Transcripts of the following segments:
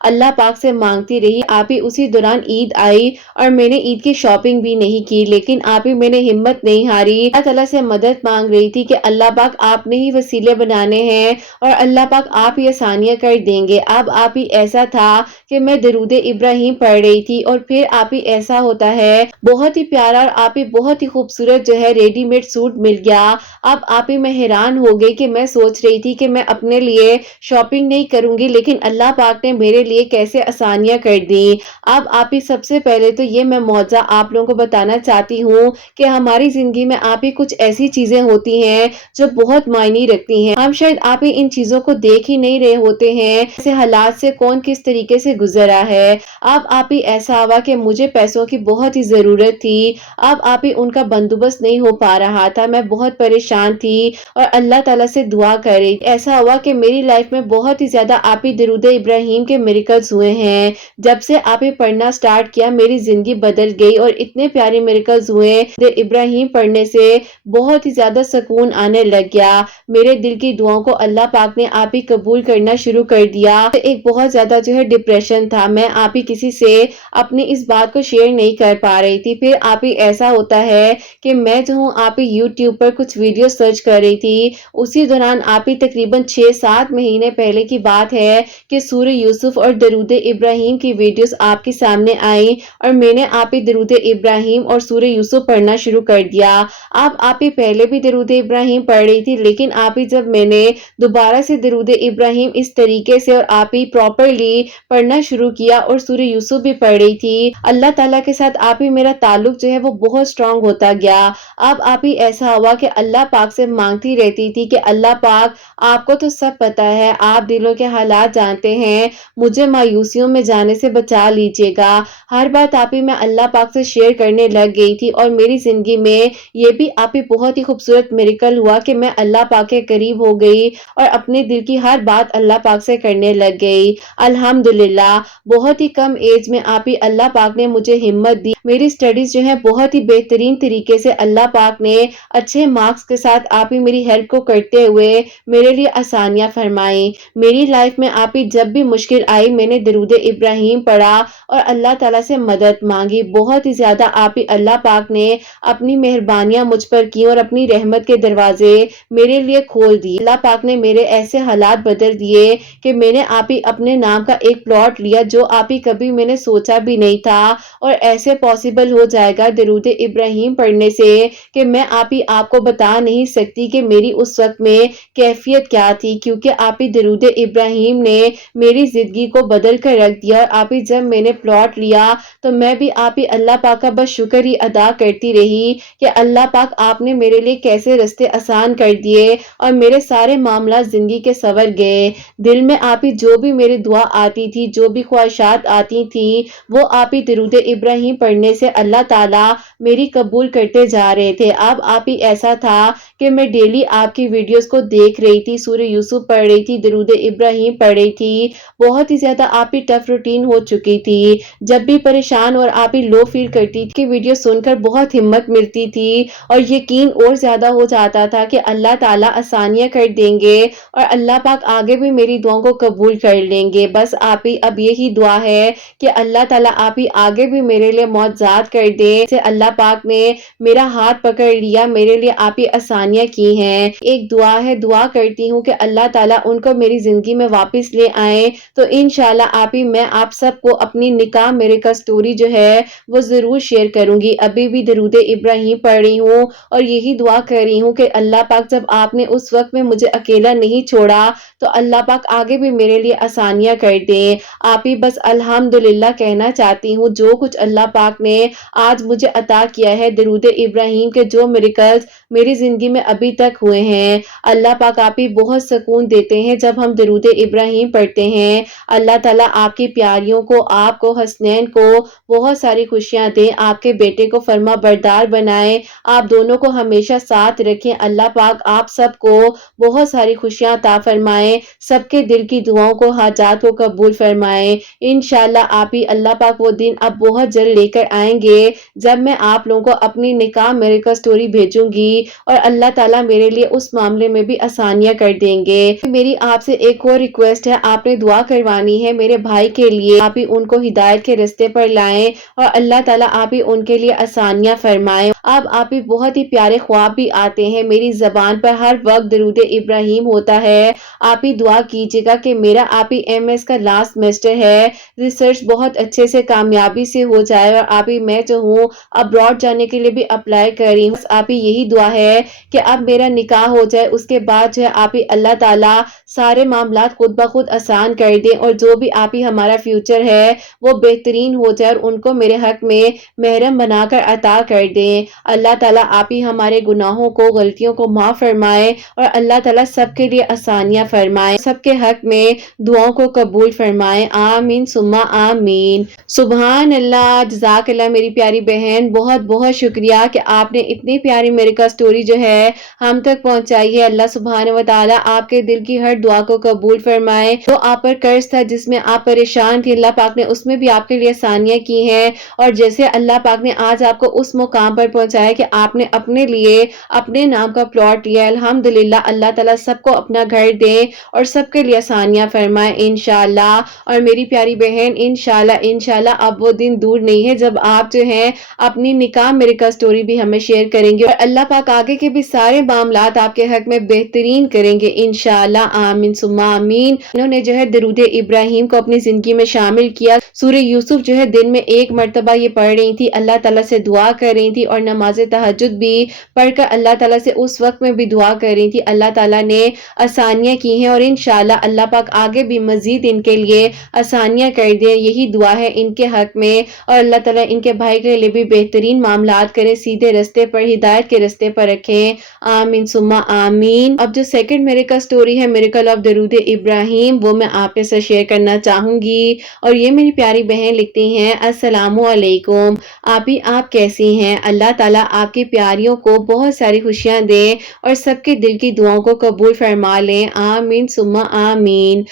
اللہ پاک سے مانگتی رہی۔ آپ ہی اسی دوران عید آئی اور میں نے عید کی شاپنگ بھی نہیں کی، لیکن آپ ہی میں نے ہمت نہیں ہاری، اللہ تعالیٰ سے مدد مانگ رہی تھی کہ اللہ پاک آپ نے ہی وسیلے بنانے ہیں اور اللہ پاک آپ ہی آسانیاں کر دیں گے۔ اب آپ ہی ایسا تھا کہ میں درود ابراہیم پڑھ رہی تھی اور پھر آپ ہی ایسا ہوتا ہے بہت ہی پیارا اور آپ ہی بہت ہی خوبصورت جو ہے ریڈی میڈ سوٹ مل گیا۔ اب آپ ہی میں حیران ہو گئی کہ میں سوچ رہی تھی کہ میں اپنے لیے شاپنگ نہیں کروں گی، لیکن اللہ پاک نے میرے لیے کیسے آسانیاں کر دی۔ اب آپ ہی سب سے پہلے تو یہ میں معجزہ آپ لوگوں کو بتانا چاہتی ہوں کہ ہماری زندگی میں آپ ہی کچھ ایسی چیزیں ہوتی ہیں جو بہت معنی رکھتی ہیں، ہم شاید آپ ہی ان چیزوں کو دیکھ ہی نہیں رہے ہوتے ہیں، ایسے حالات سے کون کس طریقے سے گزرا ہے۔ اب آپ ہی ایسا ہوا کہ مجھے پیسوں کی بہت ہی ضرورت تھی، اب آپ ہی ان کا بندوبست نہیں ہو پا رہا تھا، میں بہت پریشان تھی اور اللہ تعالیٰ سے دعا کر رہی تھی۔ ایسا ہوا کہ میری لائف میں بہت ہی زیادہ آپ ہی درود ابراہیم کے میریکلز ہوئے ہیں، جب سے آپ ہی پڑھنا سٹارٹ کیا میری زندگی بدل گئی اور اتنے پیارے میریکلز ہوئے، درود ابراہیم پڑھنے سے بہت ہی زیادہ سکون آنے لگ گیا، میرے دل کی دعاؤں کو اللہ پاک نے آپ ہی قبول کرنا شروع کر دیا۔ ایک بہت زیادہ جو ہے ڈپریشن تھا، میں آپ ہی کسی سے اپنی اس بات کو شیئر نہیں کر پا رہی تھی، پھر آپ ہی ایسا ہوتا ہے کہ میں جو ہوں آپ ہی یوٹیوب پر کچھ ویڈیو سرچ کر رہی تھی، اسی دوران آپ ہی تقریباً 6-7 مہینے پہلے کی بات ہے کہ سورہ یوسف اور درود ابراہیم کی ویڈیوز آپ کے سامنے آئیں اور میں نے آپ ہی درود ابراہیم اور سورہ یوسف پڑھنا شروع کر دیا۔ اب آپ ہی پہلے بھی درود ابراہیم پڑھ رہی تھی، لیکن آپ ہی جب میں نے دوبارہ سے درود ابراہیم اس طریقے سے اور آپ ہی پراپرلی پڑھنا شروع کیا اور سورہ یوسف بھی پڑھ رہی تھی، اللہ تعالیٰ کے ساتھ آپ ہی میرا تعلق جو ہے وہ بہت سٹرونگ ہوتا گیا۔ اب آپ ہی ایسا ہوا کہ اللہ پاک سے مانگتی رہتی تھی کہ اللہ پاک آپ کو تو سب پتا ہے، آپ دلوں کے حالات جانتے ہیں، مجھے مایوسیوں میں جانے سے بچا لیجیے گا۔ ہر بات آپ ہی میں اللہ پاک سے شیئر کرنے لگ گئی تھی اور میری زندگی میں یہ بھی آپ ہی بہت ہی خوبصورت میریکل ہوا کہ میں اللہ پاک کے قریب ہو گئی اور اپنے دل کی ہر بات اللہ پاک سے کرنے لگ گئی۔ الحمدللہ بہت ہی کم ایج میں آپ ہی اللہ پاک نے مجھے ہمت دی، میری سٹڈیز جو ہے بہت ہی بہترین طریقے سے اللہ پاک نے اچھے مارکس کے ساتھ آپ ہی میری ہیلپ کو کرتے ہوئے میرے لیے آسانیاں فرمائیں۔ میری لائف میں آپ ہی جب بھی مشکل آئی میں نے درود ابراہیم پڑھا اور اللہ تعالیٰ سے مدد مانگی، بہت ہی زیادہ آپ ہی اللہ پاک نے اپنی مہربانیاں مجھ پر کی اور اپنی رحمت کے دروازے میرے لیے کھول دی۔ اللہ پاک نے میرے ایسے حالات بدل دیے کہ میں نے آپ ہی اپنے نام کا ایک پلاٹ لیا جو آپ ہی کبھی میں نے سوچا بھی نہیں تھا، اور ایسے پاسبل ہو جائے گا درود ابراہیم پڑھنے سے کہ میں آپ ہی آپ کو بتا نہیں سکتی کہ میری اس وقت میں کیفیت کیا تھی، کیونکہ آپ ہی درود ابراہیم نے میری زندگی کو بدل کر رکھ دیا۔ اور آپ ہی جب میں نے پلاٹ لیا تو میں بھی آپ ہی اللہ پاک کا بس شکر ہی ادا کرتی رہی کہ اللہ پاک آپ نے میرے لیے کیسے رستے آسان کر دیے اور میرے سارے معاملات زندگی کے سنور گئے۔ دل میں آپ ہی جو بھی میری دعا آتی تھی، جو بھی خواہشات آتی تھی، وہ آپ ہی درود ابراہیم پڑھنے سے اللہ تعالیٰ میری قبول کرتے جا رہے تھے۔ اب آپ ہی ایسا تھا کہ میں ڈیلی آپ کی ویڈیوز کو دیکھ رہی تھی، سورہ یوسف پڑھ رہی تھی، درود ابراہیم پڑھ رہی تھی، بہت ہی زیادہ آپ ہی ٹف روٹین ہو چکی تھی۔ جب بھی پریشان اور آپ ہی لو فیل کرتی تھی کہ ویڈیو سن کر بہت ہمت ملتی تھی اور یقین اور زیادہ ہو جاتا تھا کہ اللہ تعالیٰ آسانیاں کر دیں گے اور اللہ پاک آگے بھی میری دعاؤں کو قبول کر لیں گے۔ بس آپ ہی اب یہی دعا ہے کہ اللہ تعالیٰ آپ ہی آگے بھی میرے لیے معجزات کر دے، جیسے اللہ پاک نے میرا ہاتھ پکڑ لیا، میرے لیے آپ ہی آسانیاں کی ہیں۔ ایک دعا ہے، دعا کرتی ہوں کہ اللہ تعالیٰ ان کو میری زندگی میں واپس لے آئیں، تو انشاءاللہ آپ ہی میں آپ سب کو اپنی نکاح میریکل سٹوری جو ہے وہ ضرور شیئر کروں گی۔ ابھی بھی درود ابراہیم پڑھ رہی ہوں اور یہی دعا کر رہی ہوں کہ اللہ پاک جب آپ نے اس وقت میں مجھے اکیلا نہیں چھوڑا تو اللہ پاک آگے بھی میرے لیے آسانیاں کر دے۔ آپ ہی بس الحمدللہ کہنا چاہتی ہوں، جو کچھ اللہ پاک نے آج مجھے عطا کیا ہے درود ابراہیم کے جو میریکلز میری زندگی میں ابھی تک ہوئے ہیں، اللہ پاک آپ ہی بہت سکون دیتے ہیں جب ہم درود ابراہیم پڑھتے ہیں۔ اللہ تعالیٰ آپ کی پیاریوں کو، آپ کو، حسنین کو بہت ساری خوشیاں دیں، آپ کے بیٹے کو فرما بردار بنائیں، آپ دونوں کو ہمیشہ ساتھ رکھیں۔ اللہ پاک آپ سب کو بہت ساری خوشیاں عطا فرمائیں، سب کے دل کی دعاؤں کو، حاجات کو قبول فرمائیں۔ انشاءاللہ آپ ہی اللہ پاک وہ دن اب بہت جلد لے کر آئیں گے جب میں آپ لوگوں کو اپنی نکاح میریکل سٹوری بھیجوں گی اور اللہ تعالیٰ میرے لیے اس معاملے میں بھی آسانیاں کر دیں گے۔ میری آپ سے ایک اور ریکویسٹ ریکویسٹ ہے، آپ نے دعا کروانی ہے میرے بھائی کے لیے، آپ ہی ان کو ہدایت کے راستے پر لائیں اور اللہ تعالیٰ آپ ہی ان کے لیے آسانیاں فرمائیں۔ اب آپ ہی بہت ہی پیارے خواب بھی آتے ہیں، میری زبان پر ہر وقت درود ابراہیم ہوتا ہے۔ آپ ہی دعا کیجیے گا کہ میرا آپ ہی MS کا لاسٹ سیمسٹر ہے، ریسرچ بہت اچھے سے کامیابی سے ہو جائے اور آپ ہی میں جو ہوں ابراڈ جانے کے لیے بھی اپلائی کر رہی ہوں۔ آپ ہی یہی دعا ہے کہ اب میرا نکاح ہو جائے، اس کے بعد جو ہے آپ ہی اللہ تعالیٰ سارے معاملات خود بخود آسان کر دیں اور جو بھی آپ ہی ہمارا فیوچر ہے وہ بہترین ہو جائے اور ان کو میرے حق میں محرم بنا کر عطا کر دیں۔ اللہ تعالیٰ آپ ہی ہمارے گناہوں کو، غلطیوں کو معاف فرمائے اور اللہ تعالیٰ سب کے لیے آسانیاں فرمائے، سب کے حق میں دعاؤں کو قبول فرمائے، آمین ثم آمین۔ سبحان اللہ، جزاک اللہ میری پیاری بہن، بہت بہت شکریہ کہ آپ نے اتنی پیاری میرے کا سٹوری جو ہے ہم تک پہنچائی ہے۔ اللہ سبحانہ و تعالیٰ آپ کے دل کی ہر دعا کو قبول فرمائے۔ جو آپ پر قرض تھا، جس میں آپ پریشان تھے، اللہ پاک نے اس میں بھی آپ کے لیے آسانیاں کی ہیں اور جیسے اللہ پاک نے آج آپ کو اس مقام پر پہنچایا کہ آپ نے اپنے لیے اپنے نام کا پلاٹ لیا، الحمدللہ اللہ تعالیٰ سب کو اپنا گھر دے اور سب کے لیے آسانیاں فرمائے انشاءاللہ۔ اور میری پیاری بہن انشاءاللہ اب وہ دن دور نہیں ہے جب آپ جو ہیں اپنی نکاح میرے کا سٹوری بھی ہمیں شیئر کریں گے اور اللہ پاک آگے کے بھی سارے معاملات آپ کے حق میں بہترین کریں گے انشاءاللہ، آمین ثم آمین۔ انہوں نے جو ہے درود ابراہیم کو اپنی زندگی میں شامل کیا، سورہ یوسف جو ہے دن میں 1 مرتبہ یہ پڑھ رہی تھی، اللہ تعالیٰ سے دعا کر رہی تھی اور نماز تہجد بھی پڑھ کر اللہ تعالیٰ سے اس وقت میں بھی دعا کر رہی تھی۔ اللہ تعالیٰ نے آسانیاں کی ہیں اور انشاءاللہ اللہ پاک آگے بھی مزید ان کے لیے آسانیاں کر دیں، یہی دعا ہے ان کے حق میں اور اللہ تعالیٰ ان کے بھائی کے لیے بھی بہترین معاملات کریں، سیدھے رستے پر، ہدایت کے رستے پر رکھیں، آمین ثم آمین۔ اب جو سیکنڈ میرے کا سٹوری ہے، میریکل آف درود ابراہیم، وہ میں آپ کے ساتھ شیئر کرنا چاہوں گی اور یہ میری پیاری بہن لکھتی ہیں، السلام علیکم آپ کیسی ہیں؟ اللہ تعالیٰ آپ کی پیاریوں کو بہت ساری خوشیاں دیں اور سب کے دل کی دعاؤں کو قبول فرما لیں، آمین ثم آمین۔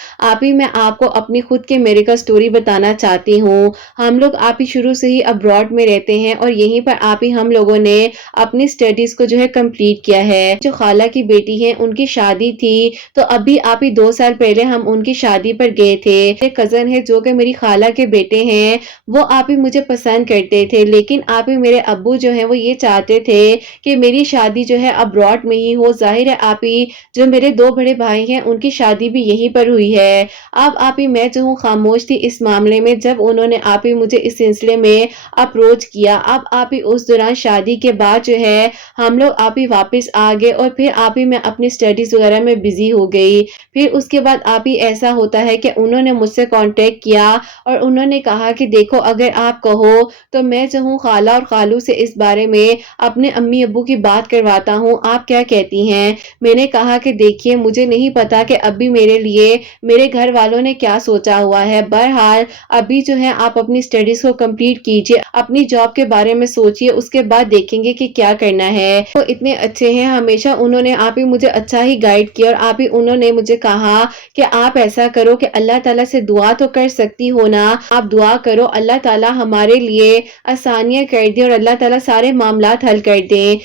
میں آپ کو اپنی خود کے میرے کا سٹوری بتانا چاہتی ہوں۔ ہم لوگ شروع سے ہی ابراڈ میں رہتے ہیں اور یہیں پر ہم لوگوں نے اپنی سٹڈیز کو جو ہے کمپلیٹ کیا ہے۔ جو خالہ کی بیٹی ہے ان کی شادی تھی تو ابھی 2 سال پہلے ہم ان کی شادی پر گئے تھے۔ ایک کزن ہے جو کہ میری خالہ کے بیٹے ہیں، وہ مجھے پسند کرتے تھے، لیکن میرے ابو جو ہیں وہ یہ چاہتے تھے کہ میری شادی جو ہے ابراڈ میں ہی ہو۔ ظاہر ہے جو میرے 2 بڑے بھائی ہیں ان کی شادی بھی یہیں پر ہوئی ہے۔ اب میں جو ہوں خاموش تھی اس معاملے میں، جب انہوں نے مجھے اس سلسلے میں اپروچ کیا۔ اب اس دوران شادی کے بعد جو ہے ہم لوگ واپس آ گئے اور پھر میں اپنی سٹڈیز وغیرہ میں بزی ہو گئی۔ پھر اس کے بعد ایسا ہوتا ہے کہ انہوں نے مجھ سے کانٹیکٹ کیا اور انہوں نے کہا کہ دیکھو اگر آپ کہو تو میں جو ہوں خالہ اور خالو سے اس بارے میں اپنے امی ابو کی بات کرواتا ہوں، آپ کیا کہتی ہیں؟ میں نے کہا کہ دیکھیے مجھے نہیں پتا کہ ابھی میرے لیے میرے گھر والوں نے کیا سوچا ہوا ہے، بہرحال ابھی جو ہے آپ اپنی سٹڈیز کو کمپلیٹ کیجئے، اپنی جاب کے بارے میں سوچئے، اس کے بعد دیکھیں گے کہ کیا کرنا ہے۔ وہ اتنے اچھے ہیں، ہمیشہ انہوں نے مجھے اچھا ہی گائیڈ کیا اور انہوں نے مجھے کہا کہ آپ ایسا کرو کہ اللہ تعالیٰ سے دعا تو کر سکتی ہو نا، آپ دعا کرو اللہ تعالیٰ ہمارے لیے آسانیاں کر دیں اور اللہ تعالیٰ سارے معاملات حل کر دیں۔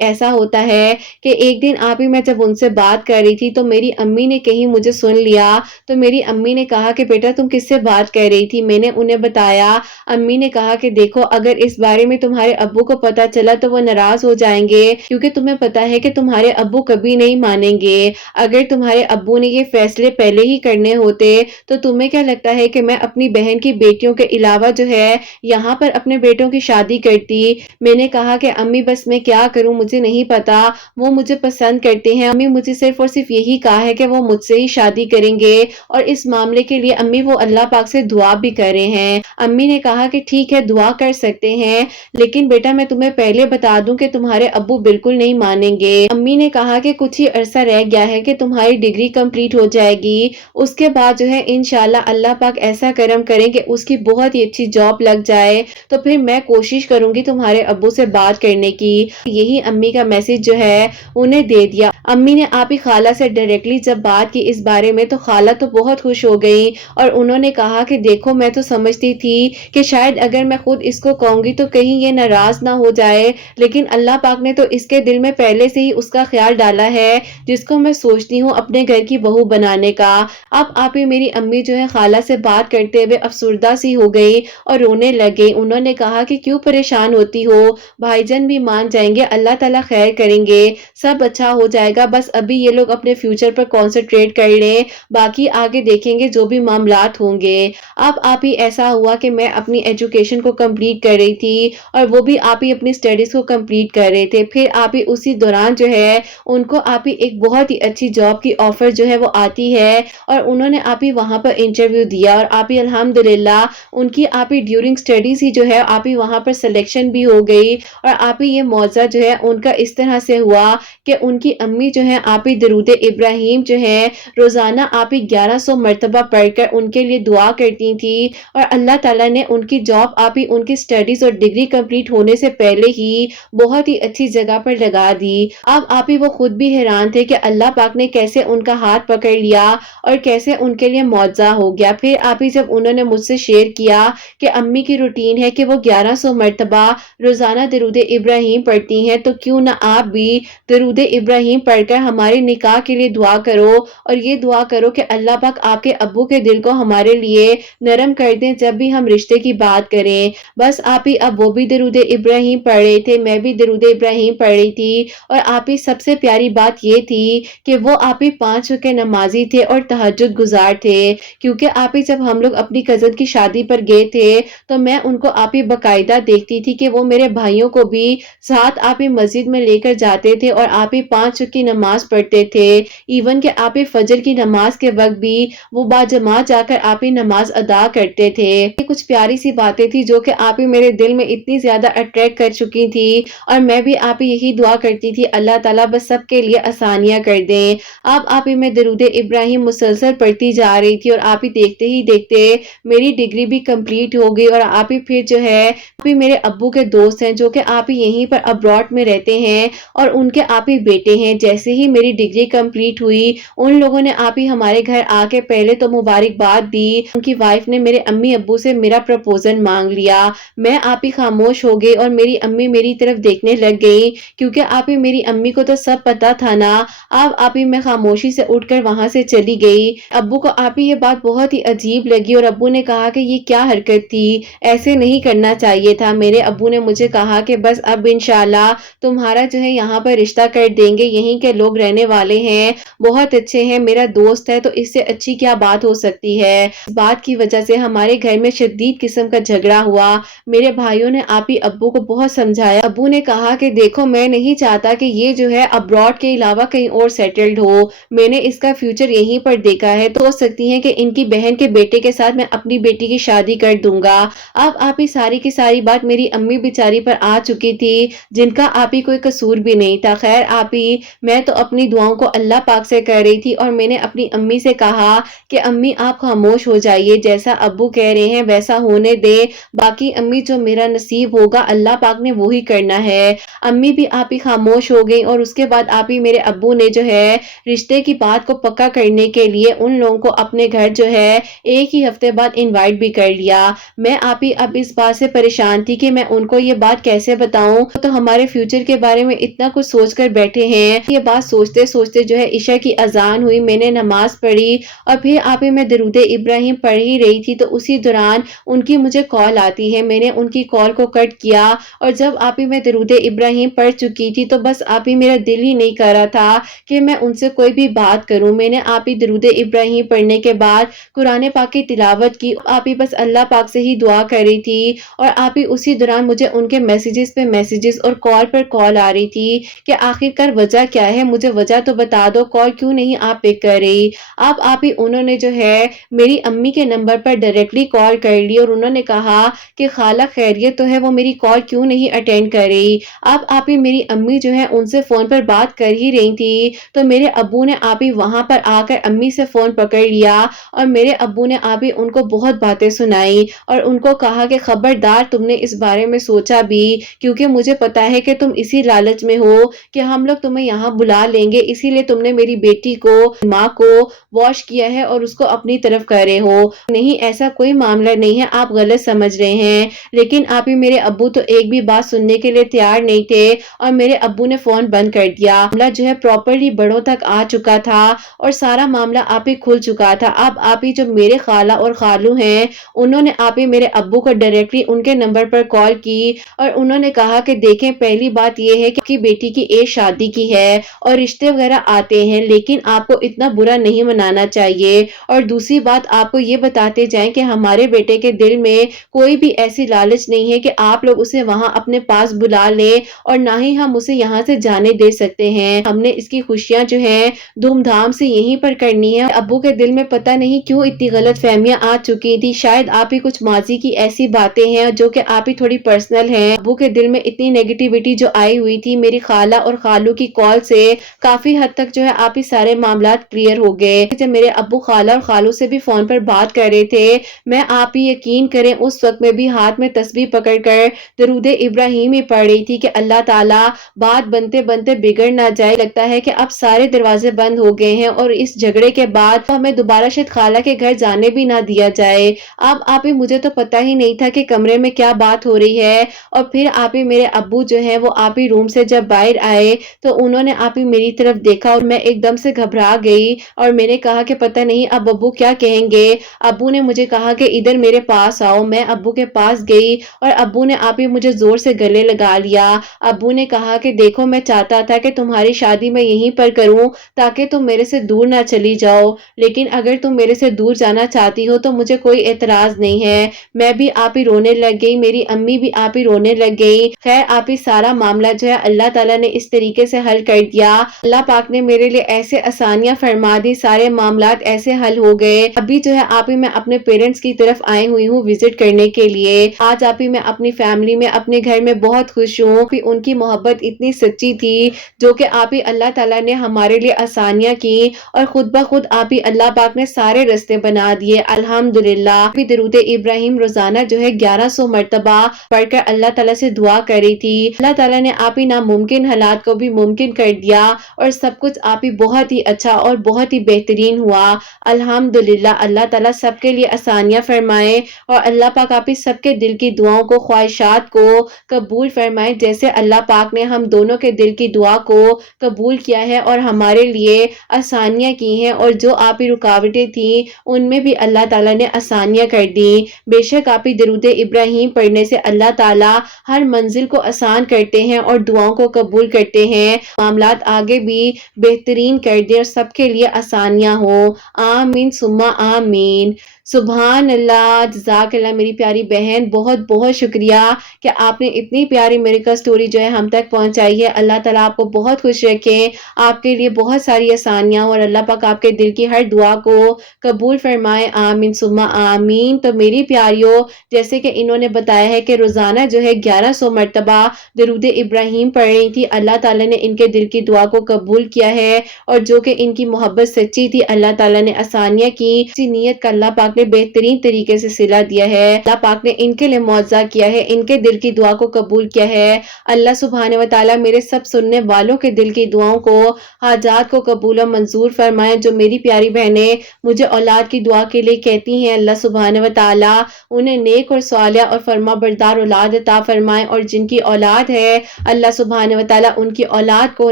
ایسا ہوتا ہے کہ ایک دن میں جب ان سے بات کر رہی تھی تو میری امی نے کہیں مجھے سن لیا، تو میری امی نے کہا کہ بیٹا تم کس سے بات کر رہی تھی؟ میں نے انہیں بتایا۔ امی نے کہا کہ دیکھو اگر اس بارے میں تمہارے ابو کو پتا چلا تو وہ ناراض ہو جائیں گے، کیونکہ تمہیں پتا ہے کہ تمہارے ابو کبھی نہیں مانیں گے۔ اگر تمہارے ابو نے یہ فیصلے پہلے ہی کرنے ہوتے تو تمہیں کیا لگتا ہے کہ میں اپنی بہن کی بیٹیوں کے علاوہ جو ہے یہاں پر اپنے بیٹوں کی شادی کرتی؟ میں نے کہا کہ امی بس میں کیا کروں، مجھے نہیں پتا، وہ مجھے پسند کرتے ہیں، امی مجھے صرف اور صرف یہی کہا ہے کہ وہ مجھ سے ہی شادی کریں گے اور اس معاملے کے لیے امی وہ اللہ پاک سے دعا بھی کر رہے ہیں۔ امی نے کہا کہ ٹھیک ہے دعا کر سکتے ہیں، لیکن بیٹا میں تمہیں پہلے بتا دوں کہ تمہارے ابو بالکل نہیں مانیں گے۔ امی نے کہا کہ کچھ ہی عرصہ رہ گیا ہے کہ تمہاری ڈگری کمپلیٹ ہو جائے گی، اس کے بعد جو ہے انشاءاللہ اللہ پاک ایسا کرم کریں کہ اس کی بہت ہی اچھی جاب لگ جائے تو پھر میں کوشش کروں گی تمہارے ابو سے بات کرنے کی۔ یہی امی کا میسج جو ہے انہیں دے دیا۔ امی نے خالہ سے ڈائریکٹلی جب بات کی اس بارے میں تو خالہ تو بہت خوش ہو گئی اور انہوں نے کہا کہ دیکھو میں تو سمجھتی تھی کہ شاید اگر میں خود اس کو کہوں گی تو کہیں یہ ناراض نہ ہو جائے، لیکن اللہ پاک نے تو اس کے دل میں پہلے سے ہی اس کا خیال ڈالا ہے، جس کو میں سوچتی ہوں اپنے گھر کی بہو بنا سنانے کا۔ اب آپ ہی میری امی جو ہے خالہ سے بات کرتے ہوئے افسردہ سی ہو گئی اور رونے لگے۔ انہوں نے کہا کہ کیوں پریشان ہوتی ہو، بھائی جان بھی مان جائیں گے، اللہ تعالیٰ خیر کریں گے، سب اچھا ہو جائے گا، بس ابھی یہ لوگ اپنے فیوچر پر کانسنٹریٹ کر لیں، باقی آگے دیکھیں گے جو بھی معاملات ہوں گے۔ اب آپ ہی ایسا ہوا کہ میں اپنی ایجوکیشن کو کمپلیٹ کر رہی تھی اور وہ بھی آپ ہی اپنی اسٹڈیز کو کمپلیٹ کر رہے تھے۔ پھر آپ ہی اسی دوران جو ہے ان کو آپ ہی ایک بہت ہی اچھی جاب کی آفر جو ہے وہ آتی ہے اور انہوں نے آپ ہی وہاں پر انٹرویو دیا اور آپ ہی الحمدللہ ان کی آپ ہی ڈیورنگ اسٹڈیز ہی جو ہے آپ ہی وہاں پر سلیکشن بھی ہو گئی اور آپ ہی یہ معجزہ جو ہے ان کا اس طرح سے ہوا کہ ان کی امی جو ہے آپ ہی درود ابراہیم جو ہے روزانہ آپ ہی 1100 مرتبہ پڑھ کر ان کے لیے دعا کرتی تھی اور اللہ تعالیٰ نے ان کی جاب آپ ہی ان کی اسٹڈیز اور ڈگری کمپلیٹ ہونے سے پہلے ہی بہت ہی اچھی جگہ پر لگا دی۔ اب آپ ہی وہ خود بھی حیران تھے کہ اللہ پاک نے کیسے ان کا ہاتھ پکڑ لیا اور کیسے ان کے لیے معجزہ ہو گیا۔ پھر آپ ہی جب انہوں نے مجھ سے شیئر کیا کہ امی کی روٹین ہے کہ وہ 1100 مرتبہ روزانہ درود ابراہیم پڑھتی ہیں، تو کیوں نہ آپ بھی درود ابراہیم پڑھ کر ہمارے نکاح کے لیے دعا کرو اور یہ دعا کرو کہ اللہ پاک آپ کے ابو کے دل کو ہمارے لیے نرم کر دیں جب بھی ہم رشتے کی بات کریں۔ بس آپ ہی اب وہ بھی درود ابراہیم پڑھ رہے تھے، میں بھی درود ابراہیم پڑھ رہی تھی اور آپ ہی سب سے پیاری بات یہ تھی کہ وہ آپ ہی 5 وقت نمازی تھے اور تہجد گزار تھے، کیونکہ آپ ہی جب ہم لوگ اپنی کزن کی شادی پر گئے تھے تو میں ان کو آپ ہی باقاعدہ دیکھتی تھی کہ وہ میرے بھائیوں کو بھی ساتھ آپ ہی مسجد میں لے کر جاتے تھے اور آپ ہی 5 وقت کی نماز پڑھتے تھے، ایون کہ آپ ہی فجر کی نماز کے وقت بھی وہ باجماعت جا کر آپ ہی نماز ادا کرتے تھے۔ یہ کچھ پیاری سی باتیں تھی جو کہ آپ ہی میرے دل میں اتنی زیادہ اٹریکٹ کر چکی تھی اور میں بھی آپ ہی یہی دعا کرتی تھی اللہ تعالیٰ بس سب کے لیے آسانیاں کر دیں۔ اب آپ ہی میں درود ابراہیم مسلسل پڑھتی جا رہی تھی اور آپ ہی دیکھتے ہی دیکھتے میری ڈگری بھی کمپلیٹ ہو گئی اور آپ ہی پھر جو ہے آپ ہی میرے ابو کے دوست ہیں جو کہ آپ ہی یہیں پر ابراڈ میں رہتے ہیں اور ان کے آپ ہی بیٹے ہیں، جیسے ہی میری ڈگری کمپلیٹ ہوئی ان لوگوں نے آپ ہی ہمارے گھر آ کے پہلے تو مبارکباد دی، ان کی وائف نے میرے امی ابو سے میرا پرپوزل مانگ لیا۔ میں آپ ہی خاموش ہو گئی اور میری امی میری طرف دیکھنے لگ گئی کیونکہ آپ ہی میری امی کو تو سب پتا تھا نا۔ اب آپ ہی میں خاموشی سے اٹھ کر وہاں سے چلی گئی۔ ابو کو آپ ہی یہ بات بہت ہی عجیب لگی اور ابو نے کہا کہ یہ کیا حرکت تھی، ایسے نہیں کرنا چاہیے تھا۔ میرے ابو نے مجھے کہا کہ بس اب انشاءاللہ تمہارا جو ہے یہاں پر رشتہ کر دیں گے، یہیں کے لوگ رہنے والے ہیں، بہت اچھے ہیں، میرا دوست ہے، تو اس سے اچھی کیا بات ہو سکتی ہے۔ اس بات کی وجہ سے ہمارے گھر میں شدید قسم کا جھگڑا ہوا۔ میرے بھائیوں نے آپ ہی ابو کو بہت سمجھایا۔ ابو نے کہا کہ دیکھو میں نہیں چاہتا کہ یہ جو ہے ابراڈ کے علاوہ کہیں اور سیٹلڈ ہو، میں نے اس کا فیوچر یہیں پر دیکھا ہے، تو ہو سکتی ہے کہ ان کی بہن کے بیٹے کے ساتھ میں اپنی بیٹی کی شادی کر دوں گا۔ اب آپ ہی ساری کی ساری بات میری امی بیچاری پر آ چکی تھی جن کا آپ ہی کوئی قصور بھی نہیں تھا۔ خیر آپ ہی میں تو اپنی دعاؤں کو اللہ پاک سے کر رہی تھی اور میں نے اپنی امی سے کہا کہ امی آپ خاموش ہو جائیے، جیسا ابو کہہ رہے ہیں ویسا ہونے دے، باقی امی جو میرا نصیب ہوگا اللہ پاک نے وہی کرنا ہے۔ امی بھی آپ ہی خاموش ہو گئی اور اس کے بعد آپ ہی میرے ابو نے جو ہے رشتے کی بات کو پکا کرنے کے لیے ان لوگوں کو اپنے گھر جو ہے ایک ہی ہفتے بعد انوائٹ بھی کر لیا۔ میں آپ ہی اب اس بات سے پریشان تھی کہ میں ان کو یہ بات کیسے بتاؤں، تو ہمارے فیوچر کے بارے میں اتنا کچھ سوچ کر بیٹھے ہیں۔ یہ بات سوچتے سوچتے جو ہے عشاء کی اذان ہوئی، میں نے نماز پڑھی اور پھر آپ ہی میں درود ابراہیم پڑھ ہی رہی تھی تو اسی دوران ان کی مجھے کال آتی ہے۔ میں نے ان کی کال کو کٹ کیا اور جب آپ ہی میں درود ابراہیم پڑھ چکی تھی تو بس آپ ہی میرا دل ہی نہیں کر رہا تھا کہ میں ان سے کوئی بھی بات کروں۔ میں نے آپ ہی درود ابراہیم پڑھنے کے بعد قرآن پاک کی تلاوت کی، آپ ہی بس اللہ پاک سے ہی دعا کر رہی تھی اور آپ ہی اسی دوران مجھے ان کے میسیجز پہ میسیجز اور کال پر کال آ رہی تھی کہ آخر کار وجہ کیا ہے، مجھے وجہ تو بتا دو، کال کیوں نہیں آپ پک کر رہی۔ اب آپ ہی انہوں نے جو ہے میری امی کے نمبر پر ڈائریکٹلی کال کر لی اور انہوں نے کہا کہ خالہ خیریت تو ہے، وہ میری کال کیوں نہیں اٹینڈ کر رہی۔ اب آپ ہی میری امی جو ہے ان سے فون پر بات کر ہی رہی تھی تو میرے ابو نے آپ ہی وہاں پر آ کر امی سے فون پکڑ لیا اور میرے ابو نے آپ ہی ان کو بہت باتیں سنائی اور ان کو کہا کہ خبردار تم نے اس بارے میں سوچا بھی، کیونکہ مجھے پتا ہے کہ تم اسی لالچ میں ہو کہ ہم لوگ تمہیں یہاں بلا لیں گے، اسی لیے تم نے میری بیٹی کو ماں کو واش کیا ہے اور اس کو اپنی طرف کر رہے ہو۔ نہیں ایسا کوئی معاملہ نہیں ہے، آپ غلط سمجھ رہے ہیں۔ لیکن آپ ہی میرے ابو تو ایک بھی بات سننے کے لیے تیار نہیں تھے اور میرے ابو نے فون بند کر دیا۔ معاملہ جو ہے پراپرلی بڑوں تک آ چکا تھا اور سارا معاملہ آپ ہی کھل چکا تھا. اب آپ ہی جو میرے خالہ اور خالو ہیں انہوں نے آپ ہی میرے ابو کو ڈائریکٹلی ان کے نمبر پر کال کی اور انہوں نے کہا کہ دیکھیں پہلی بات یہ ہے کہ بیٹی کی ایک شادی کی ہے اور رشتے وغیرہ آتے ہیں لیکن آپ کو اتنا برا نہیں منانا چاہیے. اور دوسری بات آپ کو یہ بتاتے جائیں کہ ہمارے بیٹے کے دل میں کوئی بھی ایسی لالچ نہیں ہے کہ آپ لوگ اسے وہاں اپنے پاس بلا لیں اور نہ ہی ہم اسے یہاں سے جانے دے سکتے ہیں. ہم نے اس کی خوشیاں جو ہیں دھوم دھام سے یہیں پر کرنی ہے. ابو کے دل میں پتہ نہیں کیوں اتنی غلط فہمیاں آ چکی تھی. شاید آپ ہی کچھ ماضی کی ایسی باتیں ہیں جو کہ آپ ہی تھوڑی پرسنل ہیں. ابو کے دل میں اتنی نیگیٹیوٹی جو آئی ہوئی تھی میری خالہ اور خالو کی کال سے کافی حد تک جو ہے آپ ہی سارے معاملات کلیئر ہو گئے. جب میرے ابو خالہ اور خالو سے بھی فون پر بات کر رہے تھے میں آپ ہی یقین کریں اس وقت میں بھی ہاتھ میں تسبیح پکڑ کر درود ابراہیم ہی پڑھ رہی تھی کہ اللہ تعالیٰ بات بنتے بنتے بگڑ نہ جائے. لگتا ہے کہ اب سارے دروازے بند ہو گئے ہیں اور اس جھگڑے کے بعد ہمیں دوبارہ شاید خالہ کے گھر جانے بھی نہ دیا جائے. اب آپ ہی مجھے تو پتہ ہی نہیں تھا کہ کمرے میں کیا بات ہو رہی ہے. اور پھر آپ ہی میرے ابو جو ہیں وہ آپ ہی روم سے جب باہر آئے تو انہوں نے آپ ہی میری طرف دیکھا اور میں ایک دم سے گھبرا گئی اور میں نے کہا کہ پتہ نہیں اب ابو کیا کہیں گے. ابو نے مجھے کہا کہ ادھر میرے پاس آؤ. میں ابو کے پاس گئی اور ابو نے آپ ہی مجھے زور سے گلے لگا لیا. ابو نے کہا کہ دیکھو میں چاہتا تھا کہ تمہاری شادی میں یہیں پر کروں تاکہ تم میرے سے دور نہ چلی جاؤ لیکن اگر تم میرے سے دور جانا چاہتی ہو تو مجھے کوئی اعتراض نہیں ہے. میں بھی آپ ہی رونے لگ گئی, میری امی بھی آپ ہی رونے لگ گئی. خیر آپ ہی سارا معاملہ جو ہے اللہ تعالیٰ نے اس طریقے سے حل کر دیا. اللہ پاک نے میرے لیے ایسے آسانیاں فرما دی, سارے معاملات ایسے حل ہو گئے. ابھی جو ہے آپ ہی میں اپنے پیرنٹس کی طرف آئی ہوئی ہوں وزٹ کرنے کے لیے. آج آپ ہی میں اپنی فیملی میں اپنے گھر میں بہت خوش ہوں. ان کی محبت اتنی سچی تھی جو کہ آپ ہی اللہ تعالیٰ نے ہمارے لیے آسانیاں کی اور خود بخود آپ ہی اللہ پاک نے سارے راستے بنا دیے الحمدللہ. درود ابراہیم روزانہ جو ہے 1100 مرتبہ پڑھ کر اللہ تعالیٰ سے دعا کر رہی تھی. اللہ تعالیٰ نے آپ ہی ناممکن حالات کو بھی ممکن کر دیا اور سب کچھ آپ ہی بہت ہی اچھا اور بہت ہی بہترین ہوا الحمدللہ. اللہ تعالیٰ سب کے لیے آسانیاں فرمائے اور اللہ پاک آپ ہی سب کے دل کی دعاؤں کو خواہشات کو قبول فرمائے جیسے اللہ پاک نے ہم دونوں کے دل کی دعا کو قبول کیا ہے اور ہمارے لیے آسانیاں کی ہیں اور جو آپ ہی رکاوٹیں تھیں ان میں بھی اللہ تعالیٰ نے آسانیاں کر دی. بے شک آپ ہی درود ابراہیم پڑھنے سے اللہ تعالیٰ ہر منزل کو آسان کرتے ہیں اور دعاؤں کو قبول کرتے ہیں. معاملات آگے بھی بہترین کر دے اور سب کے لیے آسانیاں ہو. آمین ثم آمین. سبحان اللہ. جزاک اللہ میری پیاری بہن, بہت بہت شکریہ کہ آپ نے اتنی پیاری میریکل سٹوری جو ہے ہم تک پہنچائی ہے. اللہ تعالیٰ آپ کو بہت خوش رکھے, آپ کے لیے بہت ساری آسانیاں اور اللہ پاک آپ کے دل کی ہر دعا کو قبول فرمائے. آمین ثم آمین. تو میری پیاریوں جیسے کہ انہوں نے بتایا ہے کہ روزانہ جو ہے 1100 مرتبہ درود ابراہیم پڑھ رہی تھی. اللہ تعالیٰ نے ان کے دل کی دعا کو قبول کیا ہے اور جو کہ ان کی محبت سچی تھی اللہ تعالیٰ نے آسانیاں کی. اسی نیت کا اللہ پاک نے بہترین طریقے سے صلہ دیا ہے. اللہ پاک نے ان کے لیے معاوضہ کیا ہے, ان کے دل کی دعا کو قبول کیا ہے. اللہ سبحانہ و تعالیٰ میرے سب سننے والوں کے دل کی دعاؤں کو حاجات کو قبول و منظور فرمائے. جو میری پیاری بہنیں مجھے اولاد کی دعا کے لیے کہتی ہیں اللہ سبحانہ و تعالیٰ انہیں نیک اور صالح اور فرما بردار اولاد عطا فرمائے اور جن کی اولاد ہے اللہ سبحانہ و تعالیٰ ان کی اولاد کو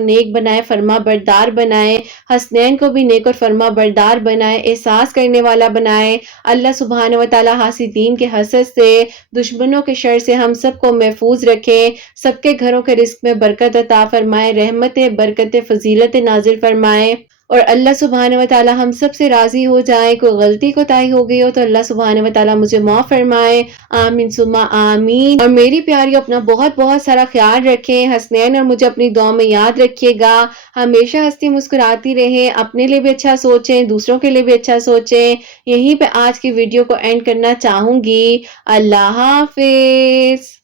نیک بنائے, فرما بردار بنائے, حسنین کو بھی نیک اور فرما بردار بنائے, احساس کرنے والا بنائے. اللہ سبحانہ و تعالیٰ حاسدین کے حسد سے, دشمنوں کے شر سے ہم سب کو محفوظ رکھے, سب کے گھروں کے رزق میں برکت عطا فرمائے, رحمت برکت فضیلت نازل فرمائے اور اللہ سبحانہ و تعالیٰ ہم سب سے راضی ہو جائے. کوئی غلطی کوتاہی ہو گئی ہو تو اللہ سبحانہ و تعالیٰ مجھے معاف فرمائے. آمین ثم آمین. اور میری پیاری اپنا بہت بہت سارا خیال رکھیں حسنین اور مجھے اپنی دعا میں یاد رکھیے گا. ہمیشہ ہنستی مسکراتی رہیں, اپنے لیے بھی اچھا سوچیں, دوسروں کے لیے بھی اچھا سوچیں. یہیں پہ آج کی ویڈیو کو اینڈ کرنا چاہوں گی. اللہ حافظ.